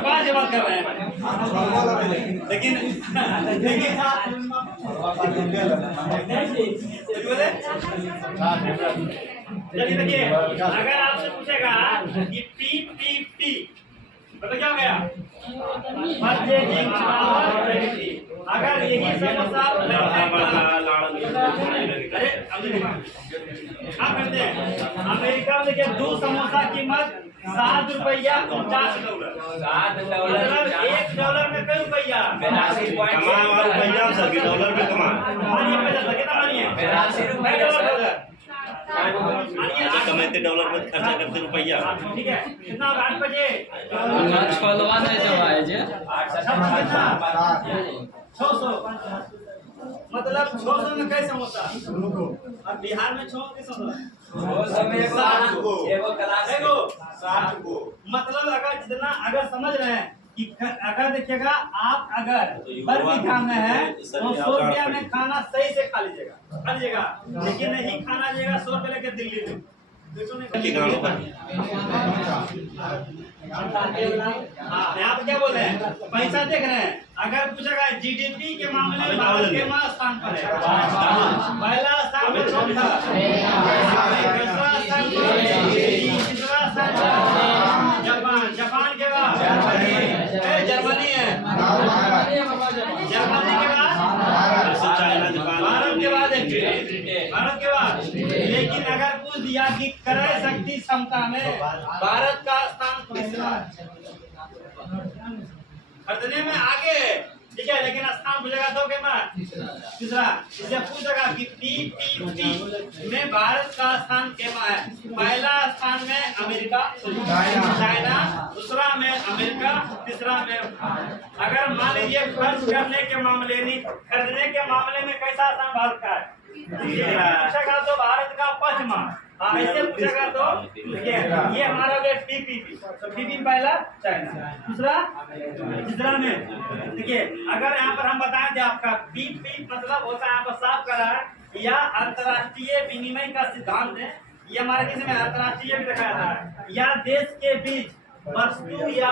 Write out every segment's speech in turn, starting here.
बकवास जवाब कर रहे हैं लेकिन बोले चलिए देखिए, अगर आपसे पूछेगा कि पी पी पी तो क्या हो गया? अगर यही समोसा आप करते हैं अमेरिका में देखिए 2 समोसा कीमत $7.49 मतलब $1 में कई रुपया? $82 में कमा कितना मानिए $82 कमाते डॉलर में खर्चा करते रुपया। ठीक है कितना 8 बजे 600 मतलब 600 में कैसे समोसा और बिहार में 600 के समोसा मतलब अगर जितना अगर समझ रहे हैं कि अगर देखिएगा आप अगर वर्ग काम में है तो 100 रुपया में खाना सही से खा लीजिएगा लेकिन नहीं खाना जाएगा 100 रुपये लेके दिल्ली में यहाँ पे क्या बोल रहे हैं पैसा देख रहे हैं अगर पूछेगा जीडीपी के मामले में भारत के स्थान पर है पहला स्थान पर दूसरा स्थान पर तीसरा स्थान पर जापान के बाद जर्मनी है जर्मनी के बाद भारत के बाद लेकिन अगर पूछ दिया कि क्रय शक्ति क्षमता में भारत का स्थान तीसरा खरीदने में आगे ठीक है लेकिन स्थान पूछेगा तो के बाद तीसरा इससे पूछेगा कि पी में भारत का स्थान केमा है पहला स्थान में अमेरिका चाइना दूसरा में अमेरिका तीसरा में अगर मान लीजिए खर्च करने के मामले में खरीदने के मामले में कैसा स्थान भारत का है पूछेगा तो भारत का पश्चिमा ऐसे पूछेगा तो देखिए ये हमारा हो गया पीपीपी तो पीपी पहला चाइना दूसरा तीसरा में देखिए अगर यहाँ पर हम बताएं कि आपका पीपी मतलब होता है यहाँ पर साफ करा है या अंतर्राष्ट्रीय विनिमय का सिद्धांत है ये हमारे किसी में अंतर्राष्ट्रीय भी रखा जाता है या देश के बीच वस्तु या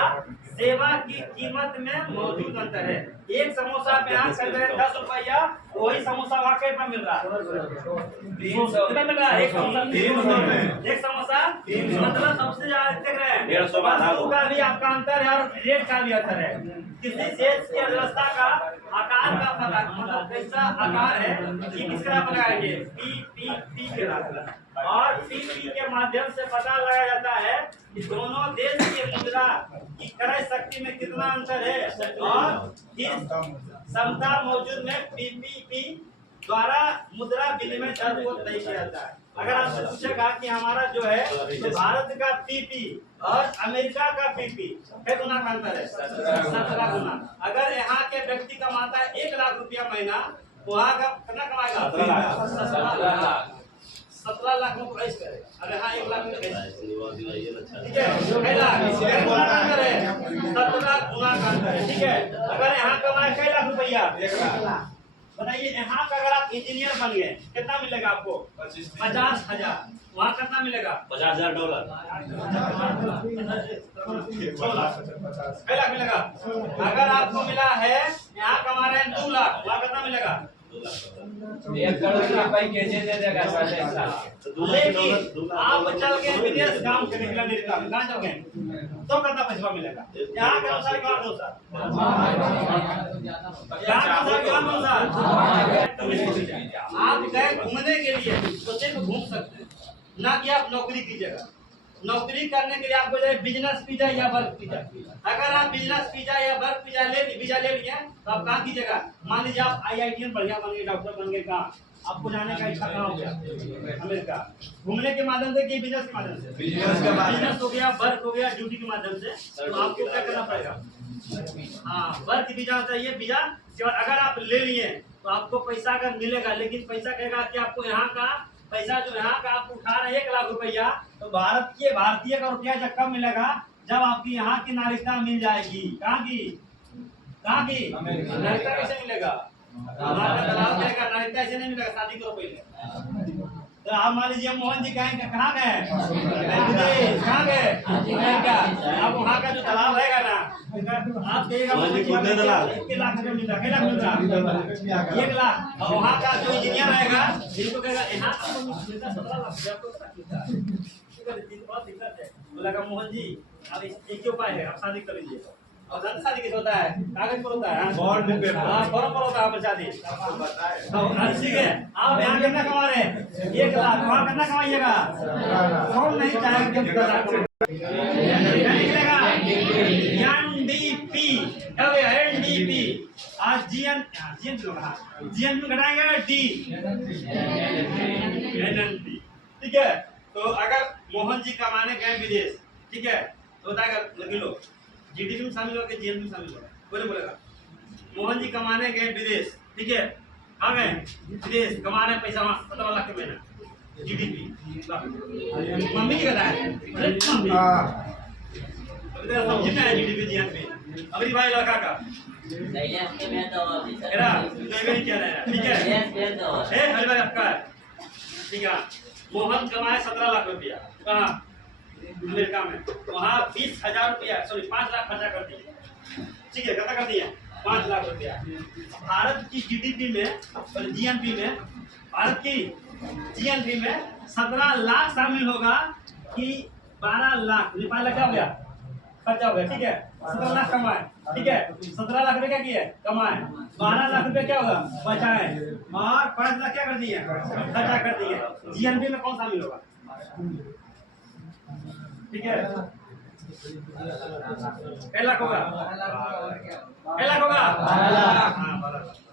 सेवा की कीमत में मौजूद अंतर है एक समोसा पे आप खरीद रहे 10 रुपया वही समोसा वाकई में मिल रहा है कितना मिल रहा है एक समोसा मतलब सबसे ज्यादा देख रहे हैं वस्तु का भी आपका अंतर है और रेट का भी अंतर है किसी देश की अर्थव्यवस्था का आकार का पता मतलब कैसा आकार है ये किसका पता लगाएंगे पी के और पीपी के माध्यम से पता लगाया जाता है कि दोनों देश की मुद्रा की क्रय शक्ति में कितना अंतर है और किस क्षमता मौजूद में पीपीपी द्वारा मुद्रा विनिमय दर को तय किया जाता है अगर आपसे पूछेगा कि हमारा जो है तो भारत का पीपी और अमेरिका का पीपी कितना गुना का अंतर है 17 गुना अगर यहाँ के व्यक्ति कमाता है 1 लाख रुपया महीना वहाँ का कितना कमाएगा 17 लाख में प्राइस करेगा अरे हाँ 1 लाख में ठीक है 17 गुना का अंतर है ठीक है अगर यहाँ कमाए 6 लाख रुपया 1 लाख बताइए यहाँ का अगर आप इंजीनियर बन गए कितना मिलेगा आपको 50,000 वहाँ कितना मिलेगा $50,000 6 लाख मिलेगा अगर आपको मिला है यहाँ कमा रहे हैं 2 लाख वहाँ कितना मिलेगा 1 करोड़ रुपए कैसे दे देगा 7.5 साल लेकिन आप चल के विदेश काम करने के लिए अमेरिका में कहाँ जाओगे तो कितना पैसा मिलेगा यहाँ के अनुसार क्या अनुसार आप गए घूमने के लिए तो सिर्फ घूम सकते हैं ना कि आप नौकरी कीजिएगा नौकरी करने के लिए आपको जाए बिजनेस वीजा या वर्क वीजा अगर आप बिजनेस वीजा या वर्क वीजा ले लिए तो आप कहाँ कीजिएगा मान लीजिए आप IITian बढ़िया बन गए डॉक्टर बन गए कहाँ आपको जाने का इच्छा कहाँ हो गया अमेरिका घूमने के माध्यम से कि बिजनेस के माध्यम से बिजनेस हो गया वर्क हो गया ड्यूटी के माध्यम से तो आपको क्या करना पड़ेगा हाँ वर्क वीजा चाहिए वीजा अगर आप ले लिए तो आपको पैसा अगर मिलेगा लेकिन पैसा कहेगा कि आपको यहाँ का पैसा जो यहाँ का आप उठा रहे 1 लाख रुपया तो भारतीय का रुपया जब कब मिलेगा जब आपकी यहाँ की नागरिकता मिल जाएगी कहाँ की नागरिकता कैसे मिलेगा नागरिकता ऐसे नहीं मिलेगा शादी करो पहले तो आप मान लीजिए मोहन जी कहेंगे कहाँ गए कहाँ गए अब वहाँ का जो तालाब रहेगा ना आप कहिएगा मोहन जी 1 लाख रुपए मिल रहा, 1 लाख। और वहाँ का जो इंजीनियर रहेगा जिनको कहेगा यहाँ आपको मिलता 17 लाख रुपया, आपको मिलता है। बहुत दिक्कत है। बोला का मोहन जी अब एक ही उपाय है, आप शादी कर लीजिए। और धन शादी कैसे होता है? कागज पर होता है, बॉन्ड पेपर, हाँ फॉर्म पर होता है शादी। तो ठीक है, आप यहाँ कितना कमा रहे हैं? 1 लाख। वहाँ कितना कमाइएगा? कौन नहीं चाहेगा कि 10 लाख निकलेगा? NDP, NDP. आज जीएन में घटाएंगे डी, एनएनपी। ठीक है, तो अगर मोहन जी कमाने गए विदेश, ठीक है, तो बताएगा लगे लो जीडीपी में शामिल होकर जीएन में शामिल होगा, बोलेगा मोहन जी कमाने गए विदेश, ठीक है, आ गए विदेश कमा रहे पैसा वहाँ 17 लाख रुपए महीना जीडीपी। मम्मी की बताया समझ में आया जीडीपी जीएन में। अभी भाई लड़का का मेरा नहीं क्या रहा है, ठीक है, हरी भाई आपका ठीक है। मोहन कमाए 17 लाख रुपया कहाँ? अमेरिका में। वहाँ 20,000 रुपया, सॉरी 5 लाख खर्चा कर दिए, ठीक है, कितना कर दिया? 5 लाख रुपया। भारत की जीडीपी में और जीएनपी में, भारत की जीएनपी में 17 लाख शामिल होगा कि 12 लाख नेपाल का क्या हो गया? खर्चा हो गया, ठीक है। 17 लाख कमाए, ठीक है, 17 लाख रुपए क्या किए? कमाए। 12 लाख रुपए क्या होगा? बचाए। और 5 लाख क्या कर दिए? खर्चा कर दिए। जीएनपी में कौन शामिल होगा? ठीक है, कै लाख होगा? कै लाख होगा? हाँ 12 लाख।